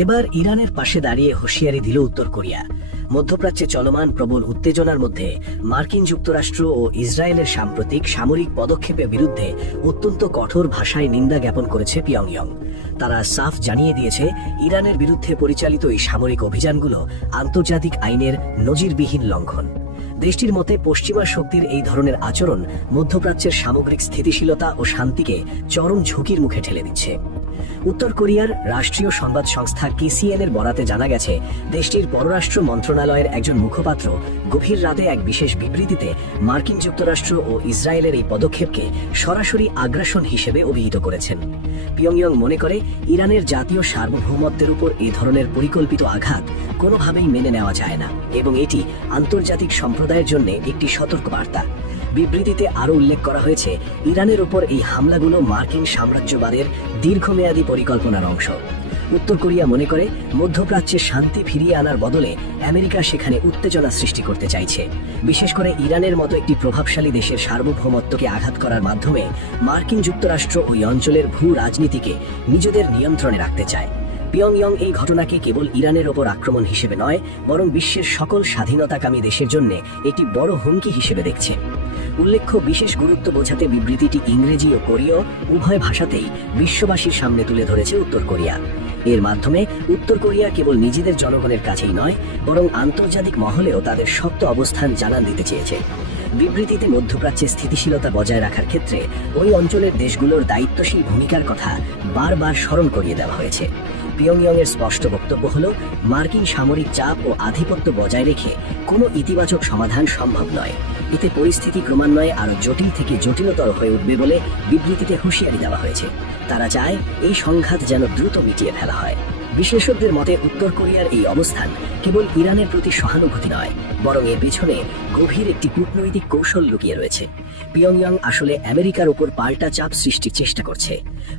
এবার ইরানের পাশে দাঁড়িয়ে হুঁশিয়ারি দিল উত্তর কোরিয়া। মধ্যপ্রাচ্যে চলমান প্রবল উত্তেজনার মধ্যে মার্কিন যুক্তরাষ্ট্র ও ইসরায়েলের সাম্প্রতিক সামরিক পদক্ষেপের বিরুদ্ধে অত্যন্ত কঠোর ভাষায় নিন্দা জ্ঞাপন করেছে পিয়ংইয়ং। তারা সাফ জানিয়ে দিয়েছে, ইরানের বিরুদ্ধে পরিচালিত এই সামরিক অভিযানগুলো আন্তর্জাতিক আইনের নজিরবিহীন লঙ্ঘন। দেশটির মতে পশ্চিমা শক্তির এই ধরনের আচরণ মধ্যপ্রাচ্যের সামগ্রিক স্থিতিশীলতা ও শান্তিকে চরম ঝুঁকির মুখে ঠেলে দিচ্ছে। উত্তর কোরিয়ার রাষ্ট্রীয় সংবাদ সংস্থা KCN এর বরাতে জানা গেছে, দেশটির পররাষ্ট্র মন্ত্রণালয়ের একজন মুখপাত্র গভীর রাতে এক বিশেষ বিবৃতিতে মার্কিন যুক্তরাষ্ট্র ও ইসরায়েলের এই পদক্ষেপকে সরাসরি আগ্রাসন হিসেবে অভিহিত করেছেন। পিয়ংইয়ং মনে করে, ইরানের জাতীয় সার্বভৌমত্বের উপর এই ধরনের পরিকল্পিত আঘাত কোনোভাবেই মেনে নেওয়া যায় না এবং এটি আন্তর্জাতিক সম্প্রদায়ের জন্য একটি সতর্কবার্তা। বিবৃতিতে আরও উল্লেখ করা হয়েছে, ইরানের উপর এই হামলাগুলো মার্কিন সাম্রাজ্যবাদের দীর্ঘমেয়াদী পরিকল্পনার অংশ। উত্তর কোরিয়া মনে করে, মধ্যপ্রাচ্যে শান্তি ফিরিয়ে আনার বদলে আমেরিকা সেখানে উত্তেজনা সৃষ্টি করতে চাইছে। বিশেষ করে ইরানের মতো একটি প্রভাবশালী দেশের সার্বভৌমত্বকে আঘাত করার মাধ্যমে মার্কিন যুক্তরাষ্ট্র ওই অঞ্চলের ভূ রাজনীতিকে নিজেদের নিয়ন্ত্রণে রাখতে চায়। পিয়ংইয়ং এই ঘটনাকে কেবল ইরানের ওপর আক্রমণ হিসেবে নয়, বরং বিশ্বের সকল স্বাধীনতাকামী দেশের জন্য একটি বড় হুমকি হিসেবে দেখছে। উল্লেখ্য, বিশেষ গুরুত্ব বোঝাতে বিবৃতিটি ইংরেজি ও কোরীয় উভয় ভাষাতেই বিশ্ববাসীর সামনে তুলে ধরেছে উত্তর কোরিয়া। এর মাধ্যমে উত্তর কোরিয়া কেবল নিজেদের জনগণের কাছেই নয়, বরং আন্তর্জাতিক মহলেও তাদের শক্ত অবস্থান জানান দিতে চেয়েছে। বিবৃতিতে মধ্যপ্রাচ্যে স্থিতিশীলতা বজায় রাখার ক্ষেত্রে ওই অঞ্চলের দেশগুলোর দায়িত্বশীল ভূমিকার কথা বারবার স্মরণ করিয়ে দেওয়া হয়েছে। পিয়ংইয়ংয়ের স্পষ্ট বক্তব্য হল, মার্কিন সামরিক চাপ ও আধিপত্য বজায় রেখে কোনো ইতিবাচক সমাধান সম্ভব নয়। এতে পরিস্থিতি ক্রমান্বয়ে আরও জটিল থেকে জটিলতর হয়ে উঠবে বলে বিবৃতিতে হুঁশিয়ারি দেওয়া হয়েছে। তারা চায়, এই সংঘাত যেন দ্রুত মিটিয়ে ফেলা হয়। বিশ্লেষকদের মতে, উত্তর কোরিয়ার এই অবস্থান কেবল ইরানের প্রতি সহানুভূতি নয়, বরং এর পেছনে গভীর একটি কূটনৈতিক কৌশল লুকিয়ে রয়েছে। পিয়ংইয়ং আসলে আমেরিকার উপর পাল্টা চাপ সৃষ্টির চেষ্টা করছে।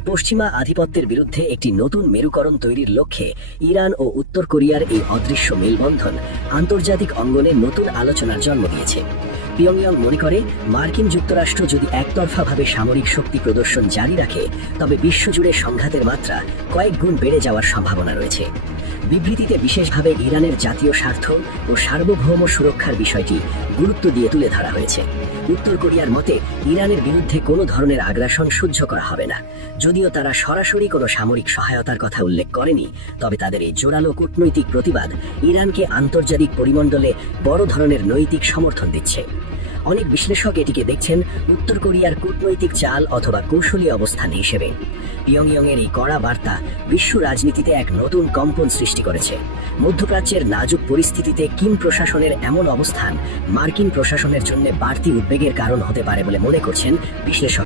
পশ্চিমা আধিপত্যের বিরুদ্ধে একটি নতুন মেরুকরণ তৈরির লক্ষ্যে ইরান ও উত্তর কোরিয়ার এই অদৃশ্য মেলবন্ধন আন্তর্জাতিক অঙ্গনে নতুন আলোচনার জন্ম দিয়েছে। পিয়ংইয়ং মনে করে, মার্কিন যুক্তরাষ্ট্র যদি একতরফাভাবে সামরিক শক্তি প্রদর্শন জারি রাখে, তবে বিশ্বজুড়ে সংঘাতের মাত্রা কয়েক গুণ বেড়ে যাওয়ার সম্ভাবনা রয়েছে। বিবৃতিতে বিশেষভাবে ইরানের জাতীয় স্বার্থ ও সার্বভৌম সুরক্ষার বিষয়টি গুরুত্ব দিয়ে তুলে ধরা হয়েছে। উত্তর কোরিয়ার মতে, ইরানের বিরুদ্ধে কোনো ধরনের আগ্রাসন সহ্য করা হবে না। যদিও তারা সরাসরি কোনো সামরিক সহায়তার কথা উল্লেখ করেনি, তবে তাদের এই জোরালো কূটনৈতিক প্রতিবাদ ইরানকে আন্তর্জাতিক পরিমণ্ডলে বড় ধরনের নৈতিক সমর্থন দিচ্ছে। অনেক বিশ্লেষক এটিকে দেখছেন উত্তর কোরিয়ার কূটনৈতিক চাল অথবা কৌশলী অবস্থান হিসেবে। পিয়ংইয়ংয়ের এই কড়া বার্তা বিশ্ব রাজনীতিতে এক নতুন কম্পন সৃষ্টি করেছে। মধ্যপ্রাচ্যের নাজুক পরিস্থিতিতে কিম প্রশাসনের এমন অবস্থান মার্কিন প্রশাসনের জন্য বাড়তি উদ্বেগের কারণ হতে পারে বলে মনে করছেন বিশ্লেষক।